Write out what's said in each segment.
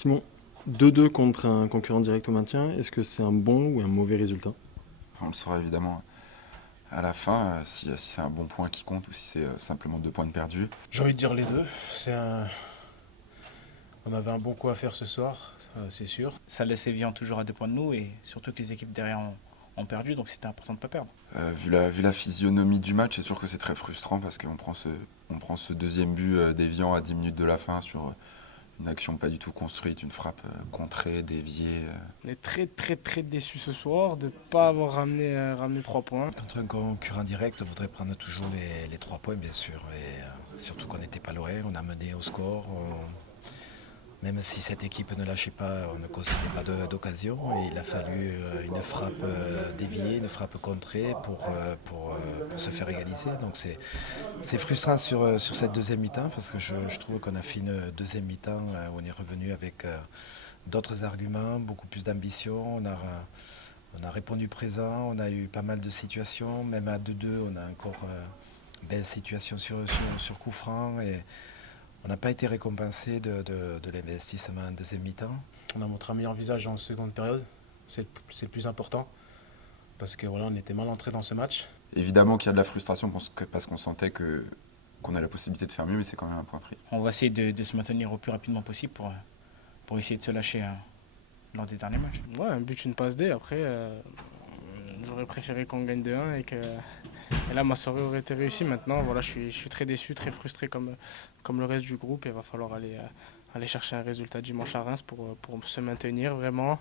Simon, 2-2 contre un concurrent direct au maintien, est-ce que c'est un bon ou un mauvais résultat? On le saura évidemment à la fin, si c'est un bon point qui compte ou si c'est simplement 2 points de perdus. J'ai envie de dire les deux. On avait un bon coup à faire ce soir, c'est sûr. Ça laisse Evian toujours à 2 points de nous et surtout que les équipes derrière ont perdu, donc c'était important de ne pas perdre. Vu la physionomie du match, c'est sûr que c'est très frustrant parce qu'on prend ce deuxième but d'Evian à 10 minutes de la fin sur une action pas du tout construite, une frappe contrée, déviée. On est très très très déçus ce soir de ne pas avoir ramené 3 points. Contre un concurrent direct, on voudrait prendre toujours les 3 points, bien sûr. Et surtout qu'on n'était pas loin, on a mené au score. Même si cette équipe ne lâchait pas, on ne concédait pas d'occasion. Et il a fallu une frappe déviée, une frappe contrée pour se faire égaliser. Donc c'est frustrant sur cette deuxième mi-temps parce que je trouve qu'on a fait une deuxième mi-temps où on est revenu avec d'autres arguments, beaucoup plus d'ambition. On a répondu présent, on a eu pas mal de situations. Même à 2-2, on a encore belle situation sur coup franc. Et on n'a pas été récompensé de l'investissement en deuxième mi-temps. On a montré un meilleur visage en seconde période, c'est le plus important. Parce que voilà, on était mal entré dans ce match. Évidemment qu'il y a de la frustration parce qu'on sentait qu'on a la possibilité de faire mieux, mais c'est quand même un point pris. On va essayer de se maintenir au plus rapidement possible pour essayer de se lâcher lors des derniers matchs. Ouais, un but, une passe D. Après, j'aurais préféré qu'on gagne 2-1 et là, ma soirée aurait été réussie. Maintenant, voilà, je suis très déçu, très frustré comme le reste du groupe. Il va falloir aller chercher un résultat dimanche à Reims pour se maintenir vraiment,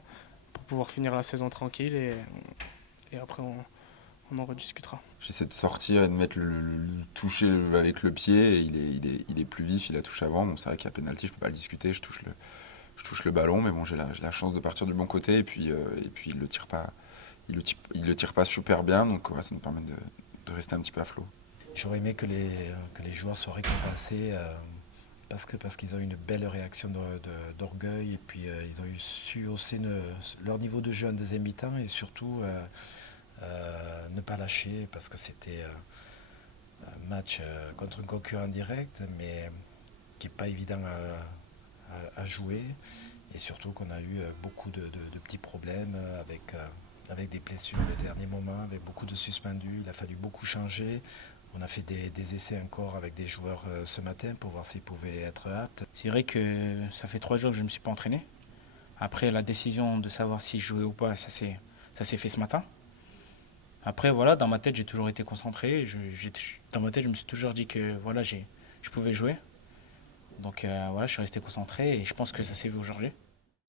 pour pouvoir finir la saison tranquille et après on en rediscutera. J'essaie de sortir et de mettre le toucher avec le pied. Et il est plus vif, il a touché avant. Bon, c'est vrai qu'il y a pénalty, je peux pas le discuter. Je touche le ballon, mais bon, j'ai la chance de partir du bon côté. Et puis il le tire pas, il le tire pas super bien. Donc ouais, ça nous permet de rester un petit peu à flot. J'aurais aimé que les joueurs soient récompensés parce qu'ils ont eu une belle réaction d'orgueil et puis ils ont eu su hausser leur niveau de jeu en deuxième mi-temps et surtout ne pas lâcher parce que c'était un match contre un concurrent direct mais qui n'est pas évident à jouer et surtout qu'on a eu beaucoup de petits problèmes avec des blessures au dernier moment, avec beaucoup de suspendus. Il a fallu beaucoup changer. On a fait des essais encore avec des joueurs ce matin pour voir s'ils pouvaient être aptes. C'est vrai que ça fait 3 jours que je ne me suis pas entraîné. Après, la décision de savoir si je jouais ou pas, ça s'est fait ce matin. Après, voilà, dans ma tête, j'ai toujours été concentré. Dans ma tête, je me suis toujours dit que voilà, je pouvais jouer. Donc voilà, je suis resté concentré et je pense que ça s'est vu aujourd'hui.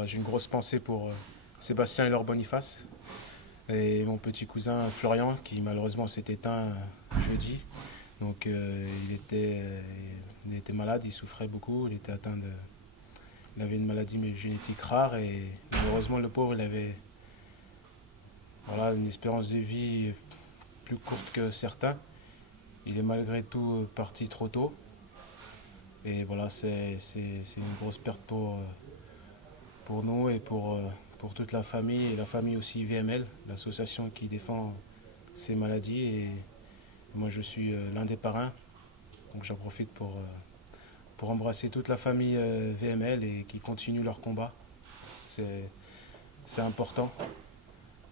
J'ai une grosse pensée pour Sébastien et Laure Boniface et mon petit cousin Florian qui malheureusement s'est éteint jeudi. Donc il était malade, il souffrait beaucoup, il avait une maladie génétique rare et malheureusement le pauvre il avait une espérance de vie plus courte que certains. Il est malgré tout parti trop tôt. Et voilà, c'est une grosse perte pour nous et pour toute la famille et la famille aussi VML, l'association qui défend ces maladies. Et moi, je suis l'un des parrains, donc j'en profite pour embrasser toute la famille VML et qui continuent leur combat. C'est important.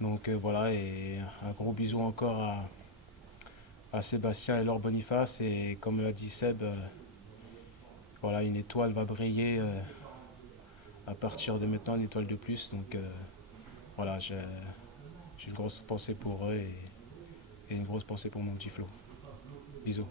Donc voilà, et un gros bisou encore à Sébastien et Laure Boniface. Et comme l'a dit Seb, voilà, une étoile va briller à partir de maintenant, une étoile de plus. Donc voilà, j'ai une grosse pensée pour eux et une grosse pensée pour mon petit Flo. Bisous.